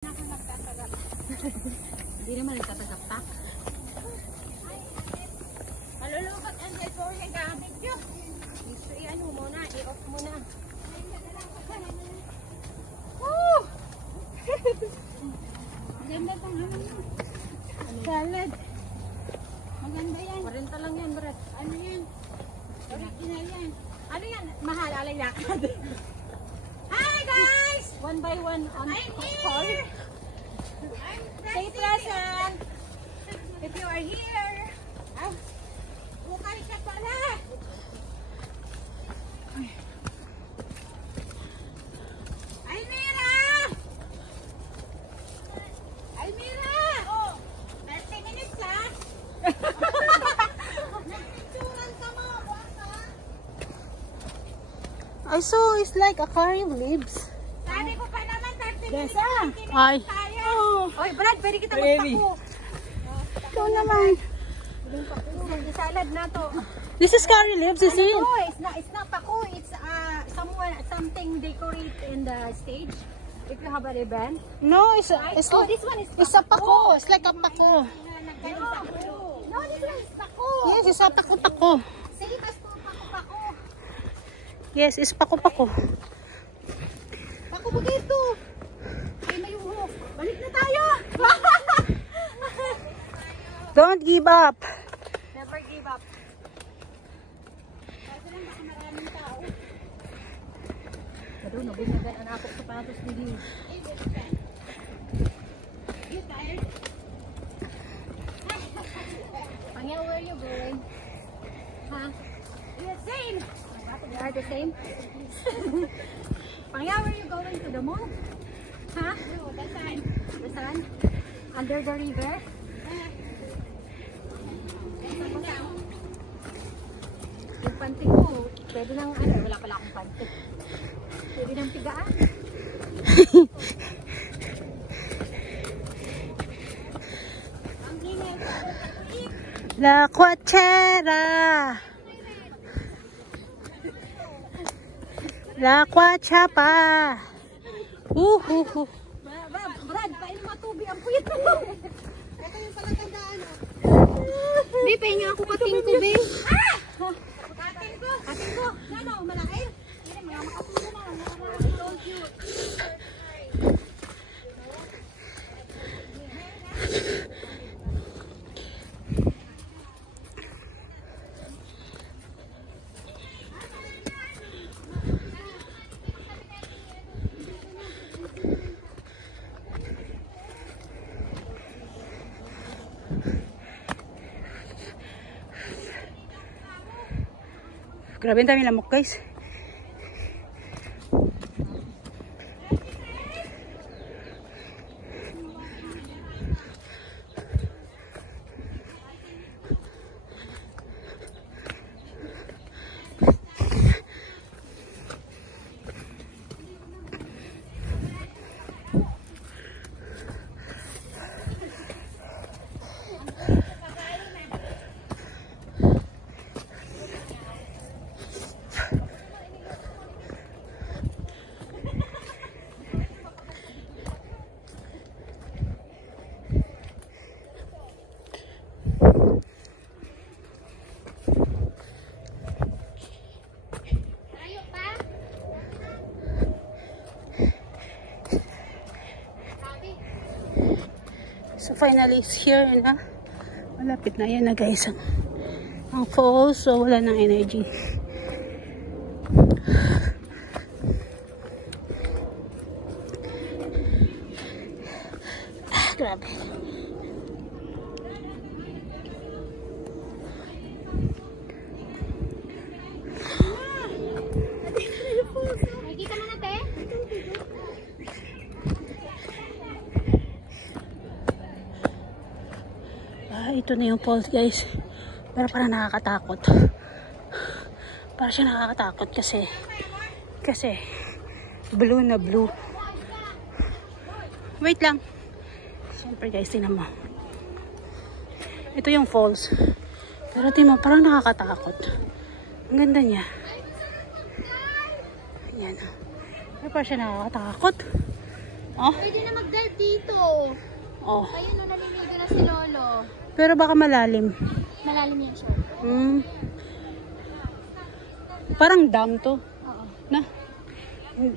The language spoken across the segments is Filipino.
Hindi naman nagtatagap-tak. Malulungat ang cellphone yung gamit nyo. Gusto i-ano muna, i-off muna. Woo! Maganda itong ano nyo. Salad. Maganda yan. 40 lang yan, Brett. Ano yan? Original yan. Ano yan? Mahal, alay lakad. Hi guys! One by one on call. Say present! If you are here! Bukay siya pala! Almira! Almira! Oh! 30 minutes ha! Nagpicturan ka mo! I saw it's like aquarium leaves. Sabi ko pa naman 30 minutes. Ay. Oy, Brad, pwede kita magpaku. Ikaw naman. Salad na to. This is curry leaves, is it? No, it's not paku. It's something decorate in the stage. If you have an event. No, it's Oh, this one is it's a pako. It's like a pako. No, this one is paku. Yes, it's a pako-pako. Same as paku-paku. Yes, it's pako-pako. Paku mo dito. Ay, may uhok. Balik na tayo. Don't give up. Never give up. Kasi lang baka maraming tao. Pero nabunyagan ang ako sa patos nili. You tired? Pangya, where are you going? Huh? You're the same. You are the same? Pangya, where are you going? To the mall? Huh? No, the sun. The sun? Under the river? Yung panty ko, pwede nang ano, wala pala akong panty. Pwede nang tigaan. Ang ingay ko. La Cuachera. La Cuachapa. Brad, paano matubi ang puyat mo? Ito yung palatandaan. Be, pahinga ako kating ko, be. Kating ko? Kating ko? Ano, malaki? Hindi, mga makatulo na. I told you. Grabe ang dami lamok, guys. So finally it's here na. Malapit na yan na, guys. Ang falls, so wala nang energy. Grabe. Nakikita mo na, te? Ito na yung falls, guys. Pero parang nakakatakot. Parang siya nakakatakot kasi blue na blue. Wait lang. Siyempre, guys, tingnan mo. Ito yung falls. Pero tingnan mo, parang nakakatakot. Ang ganda niya. Ayan. Pero parang siya nakakatakot. Oh. Pwede na mag-dive dito. Oh. Ayun na, naliligo na si Lolo. Pero baka malalim. Malalim yan siya. Parang dam to. Oo. Na?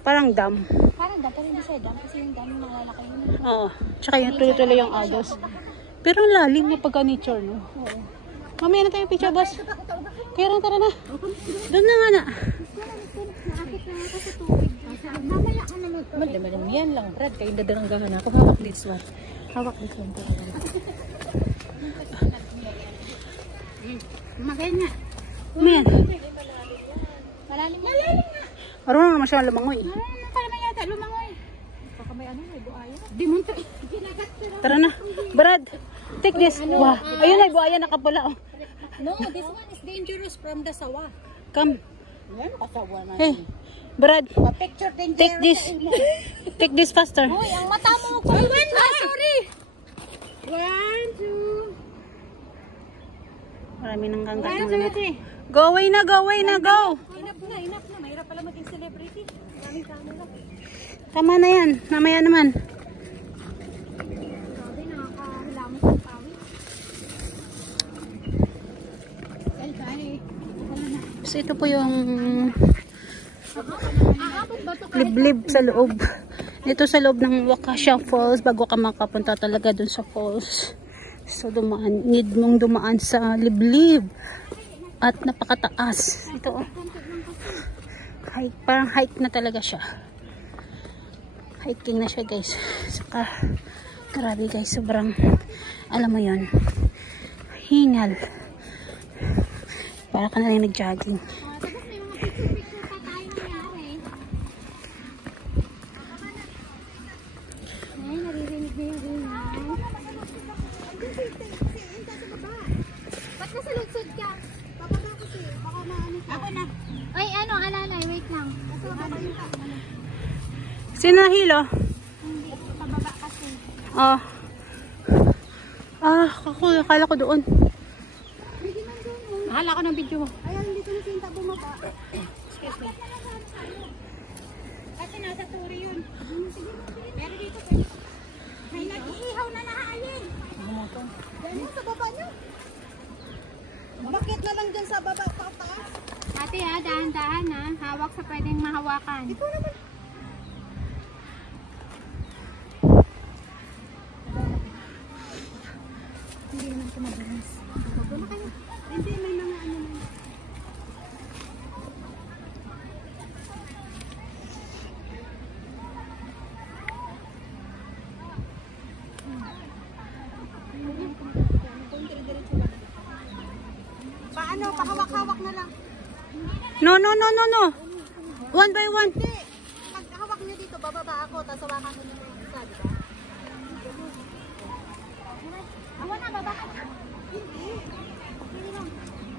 Parang dam. Parang dam, pero hindi siya dam. Kasi yung dam malalaki yun. Oo. Tsaka yung tuloy-tuloy yung agos. Pero ang lalim na pagka-nature, no? Oo. Mamaya na tayo picture, boss. Kaya rin, tara na. Doon na nga na. Naakit na ako sa tubig. Mamaya ka naman. Madam, yan lang, Brad. Kayo dadaranggahan ako. Hawak this one. Hawak this one. Magay nga. Man. Malalim nga. Marunong naman siya lumangoy. Ano pa naman yata lumangoy? Baka may ano, may buaya. Di mo ito. Ginagat ko. Tara na. Brad, take this. Wow. Ayun ay, buhaya nakapula. Oh. No, this one is dangerous from the sawa. Come. Yan, kasawa na. Hey, Brad, Picture din. take this. Take this faster. Uy, ang mata mo. Sorry. 1, 2. Marami nang kangkat ng lamit. Go away na, go away na, go. Enough na. Mahirap pala maging celebrity. Maraming camera. Tama na yan. Namaya naman. Grabe, nakakahilamos ng pawis. So ito po yung Aabot ba ito? liblib sa loob. Dito sa loob ng Waukesha Falls bago ka makapunta talaga dun sa falls. So need mong dumaan sa liblib at napakataas. Ito oh. Hike, parang hike na talaga siya. Hiking na siya guys. Saka grabe guys, sobrang alam mo yon, hingal. Para ka na lang nag-jogging. Tapos may mga picture-picture pa tayo nangyari. Ay, naririnig na yung ingay. Ba't nasa lugsod ka? Bababa kasi. Baka maano ka. Ako na. Ay, ano, alalay. Wait lang. Nasa baba yung ka. Sino nahilo? Hindi. Pababa kasi. Oh. Akala ko doon. Pwede man doon. Akala ko ng video mo. Ayan, dito na sinta bumaba. Excuse me. Kasi nasa turi yun. Pero dito pwede. May nag-iihaw na nakaayin. Yan sa baba nyo. Bakit na lang dyan sa baba pataas? Ate ha, dahan-dahan ha. Hawak sa pwedeng mahawakan. Ito naman. Hindi naman ito mabilis. Bago na kayo. Hindi, may mga ano na. Paano? Pahawak-hawak na lang. No. One by one. Hindi. Pag-hawak nyo dito, bababa ako. Tapos hawakan nyo yung isa, di ba? Ako na, baba ka na. Hindi.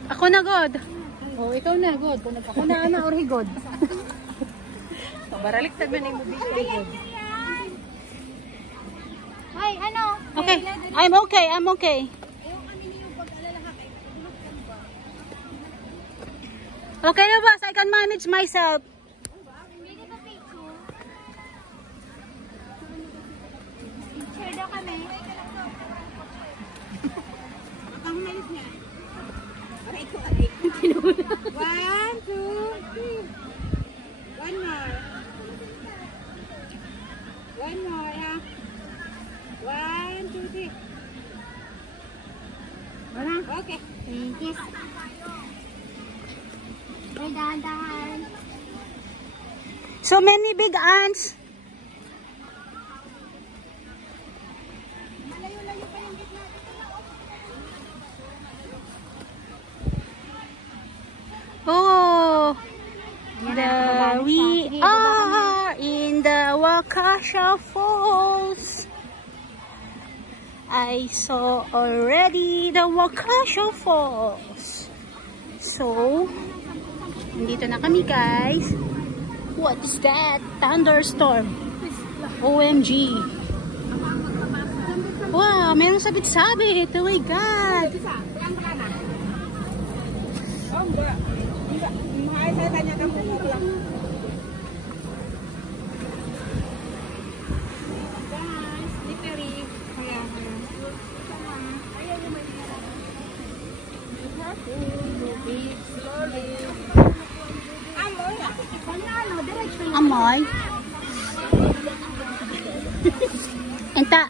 Ako na, God. Oh, ikaw na, God. Ako na, ana, or higod. Baraliktad man yung movie kay God. Ay, ano? Okay. I'm okay. Okay na boss, I can manage myself. Pwede ba picture? Picture daw kami. Ang humalis niya. Aray ko. 1, 2, 3. One more. One more, ha? 1, 2, 3. Wala? Okay. Thank you. Ay, dahan-dahan. So many big ants. Malayo-layo pa yung gitna. Dito na, Oh. We are in the Waukesha Falls. I saw already the Waukesha Falls. So, nandito na kami guys. What is that? Thunderstorm. OMG. Wow, merong sabit-sabit. Oh my God. Enta.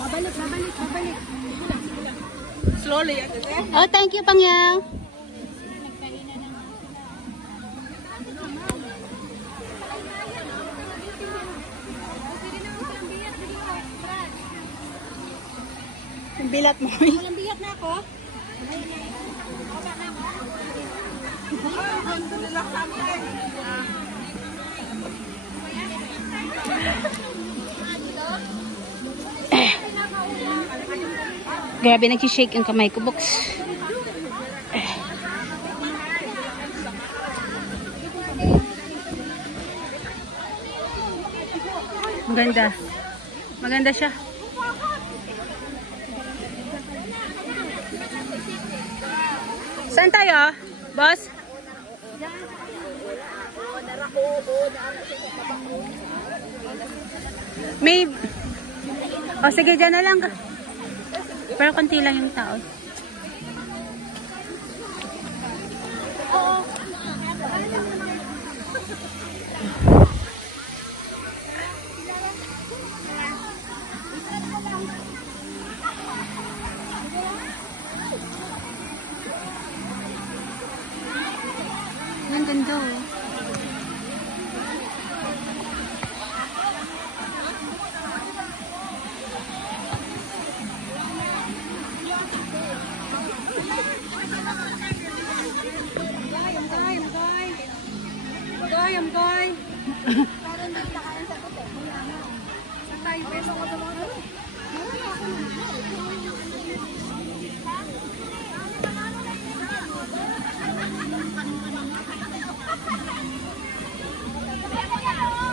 Babalik. Slowly. Oh, thank you, Pangyaw. Yung bilat mo. Walang biyak na ako. Grabe, nag-shake yung kamay ko, box. Maganda. Maganda siya. Saan tayo, boss? May... O, sige, dyan na lang. Pero konti lang yung tao. Ang ganda, oh. I'm going. Parang hindi nakain sa kote. Saan tayo? Peso ko ito mga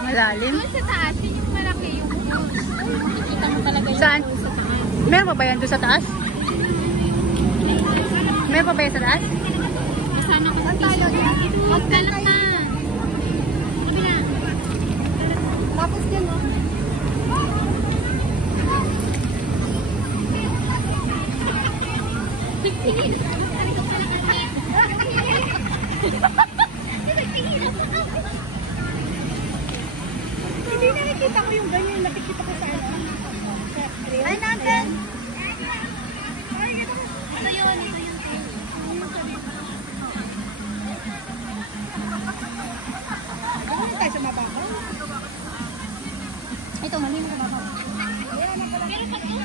Malalim. Doon sa taas, yun yung malaki yung house. Nakikita mo talaga yung Saan? house sa taas. Meron pa ba yan doon sa taas? Meron pa ba yan sa taas? Sana kasi tayo. Huwag ka lang na. Kabila. Tapos din, no? Hindi nakikita ko yung ganyan. Nakikita ko sa ano. Ay, natin! Ito yun, ito yun. Ano tayo sa mababaw? Ito, mali mo sa baba. Meron ako lang.